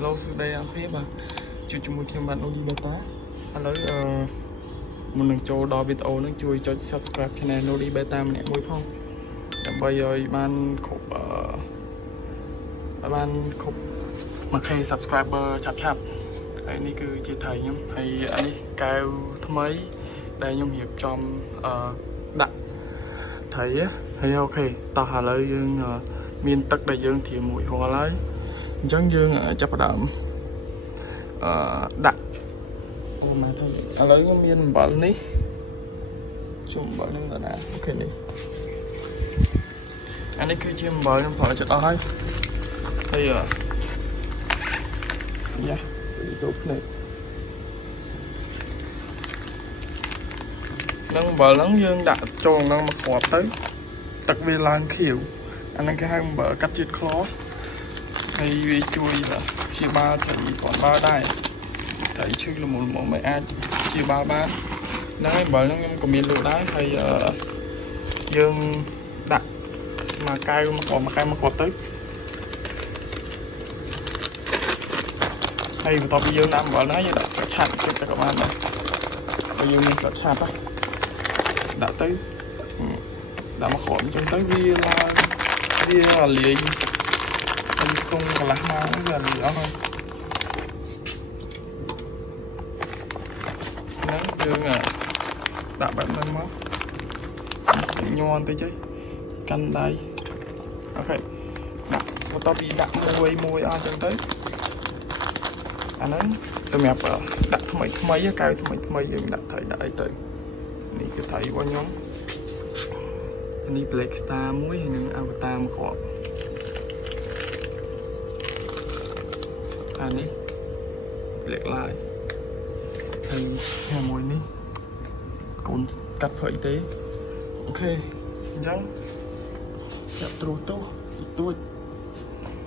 Hello សួស្តីអ្នកភីបាទជួបជាមួយខ្ញុំបាទNodi Beta ឥឡូវមុននឹងចូលដល់វីដេអូនឹងជួយចុច Subscribe Channel Nodi Beta ម្នាក់មួយផងដើម្បីឲ្យបានគ្រប់1k Subscriber ឆាប់ហើយនេះគឺជាថៃខ្ញុំហើយអានេះកែវថ្មីដែលខ្ញុំរៀបចំដាក់ថៃហើយអូខេតោះឥឡូវយើងមានទឹកដែលយើងត្រៀមមួយរាល់ហើយអញ្ចឹងយើងចាប់ផ្ដើមដាក់អូមកទៅឥឡូវខ្ញុំមានអំបិលនេះជុំអំបិលនឹងទៅណាអូខេនេះអានេះគឺជាអំបិលខ្ញុំប្រើចិត្តអស់ហើយយ៉ាចូលភ្នែកនឹងអំបិលហ្នឹងយើងដាក់ចូលក្នុងមកគ្រាប់ទៅទឹកវាឡើងខៀវអាហ្នឹងគេហៅអំបិលកាត់ជាតិខ្លោហើយវាជួយព្យាបាលត្រីគាត់បើដែរត្រីឈឺល្មមមិនអាចព្យាបាលបានហ្នឹងហើយអំបិលហ្នឹងខ្ញុំក៏មានលក់ដែរហើយយើងដាក់មួយកែវមកគាត់ទៅហើយបន្ទាប់ពីយើងដាក់អំបិលហ្នឹងយើងដាក់ស្លឹកឆាត់ទៅក៏បានដែរហើយយើងមានស្លឹកឆាត់ដាក់ទៅដាក់មកគ្រាប់អញ្ចឹងទៅវាឡើងវាលាយខ្ទង់កន្លះម៉ោងវាលាយអស់ហើយហ្នឹងយើងដាក់បែបហ្នឹងមកញ័របន្តិចទៅកាន់ដៃអូខេដាក់បន្ទាប់ពីដាក់មួយអស់អញ្ចឹងទៅអាហ្នឹងសម្រាប់ដាក់ថ្មីកែវថ្មីយើងដាក់ត្រីដាក់អីទៅនេះគឺត្រីរបស់ខ្ញុំនេះ Black Star មួយហើយនឹង Avatar មួយគ្រាប់អានេះ Black Light ហើយមួយនេះកូនកាត់ព្រៃទេអូខេអញ្ចឹងចាប់ត្រួសទូច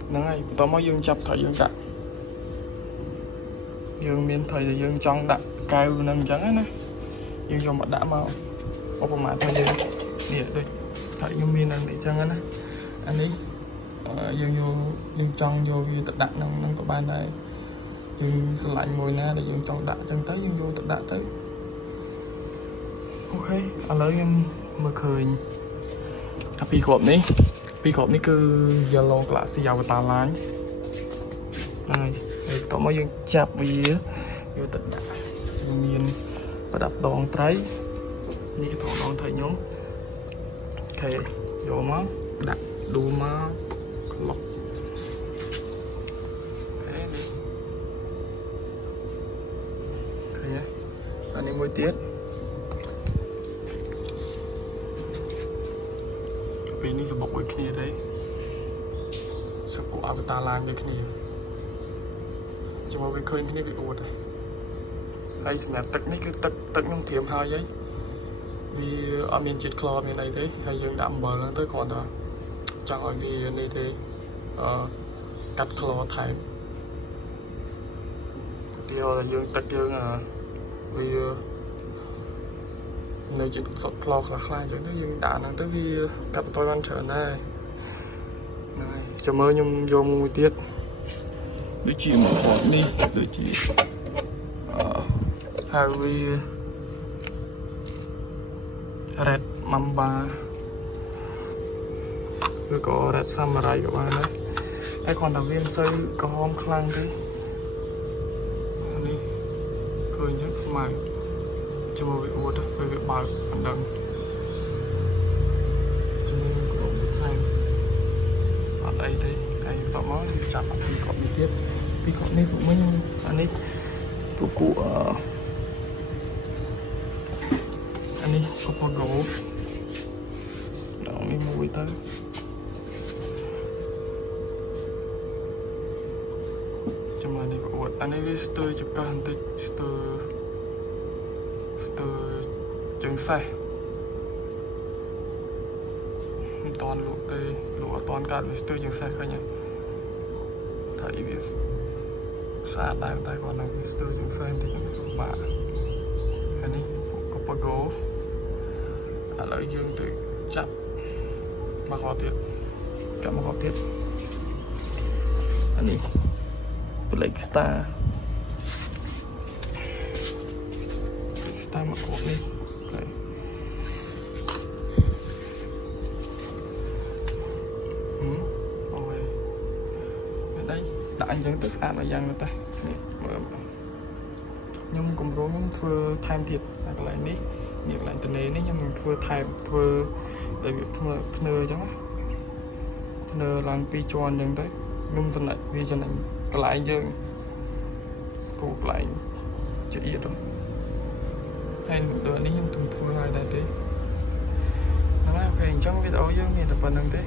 ហ្នឹងហើយបន្តមកយើងចាប់ត្រីយើងដាក់យើងមានត្រីដែលយើងចង់ដាក់កែវហ្នឹងអញ្ចឹងណាយើងយកមកដាក់មកឧបមាថាយើងនេះដូចត្រីខ្ញុំមានហ្នឹងអញ្ចឹងណាអានេះយើងចង់យកវាទៅដាក់ហ្នឹងក៏បានដែរយើងស្រឡាញ់មួយណាដែលយើងចង់ដាក់អញ្ចឹងទៅយើងយកទៅដាក់ទៅអូខេឥឡូវខ្ញុំមើលឃើញថាពីរគ្រាប់នេះគឺ Yellow Galaxy Avatar Line ហ្នឹងហើយតោះមកយើងចាប់វាយកទៅដាក់មានប្រដាប់ដងត្រីនេះគឺដងត្រីខ្ញុំអូខេយកមកដាក់ដួលមកក្លុកឃើញទេអានេះមួយទៀតពេលនេះក៏បុកដូចគ្នាដែរសុខអវតារឡើងដូចគ្នាជាមួយវាឃើញគ្នាវាអួតហើយសម្រាប់ទឹកនេះគឺទឹកខ្ញុំត្រៀមហើយវាអត់មានជាតិខ្លោមានអីទេហើយយើងដាក់អំបិលហ្នឹងទៅគ្រាន់តែចង់ឲ្យវានេះទេកាត់ខ្លោថែមទីឲ្យយើងទឹកយើងវានៅជាសតខ្លោខ្លះអញ្ចឹងទៅយើងដាក់ហ្នឹងទៅវាកាត់បន្ថយបានច្រើនដែរហ្នឹងហើយចាំមើលខ្ញុំយកមួយទៀតដូចជាមួយគ្រាប់នេះដូចជាហើយវា Red Mamba ឬក៏ Red Samurai ក៏បានដែរតែគ្រាន់តែវាមិនសូវក្រហមខ្លាំងទេនេះឃើញទេខ្មៅជាមួយវាអួតវាបើកមិនដឹងជាមួយក្រុមថែមអត់អីទេហើយបន្តមកយើងចាប់ពីគ្រាប់នេះទៀតពីគ្រាប់នេះពួកមិញអានេះពួកអានេះក៏ពណ៌រ៉ូដល់នេះមួយទៅចាំមកនេះក៏អួតអានេះវាស្ទើរចង្កឹះបន្តិចស្ទើរជើងសេះមិនតាន់លក់ទេលក់អត់តាន់កើតវាស្ទើរជើងសេះឃើញទេថាវាស្អាតដែរតែគាត់នៅវាស្ទើរជើងសេះបន្តិចពិបាកអានេះក៏ប៉ាហ្គោឥឡូវយើងទៅចាប់មកគាត់ទៀតអានេះ Black Star một cột đi okay. Ôi ở đây đã anh dẫn tới sàn ở giang nữa ta nhưng cũng rồi nhưng vừa time thiệt lại ní nhiệt lại tình này nhưng mình vừa time vừa để việc thưa chứ thưa làm pi tròn dần tới nhưng dần lại vì cho nên cái lại dương cuộc lại chữ ít rồi hay đợi ní nhưng thùng vừa hai đại thế nó là về trong video dương thì tập vận động thế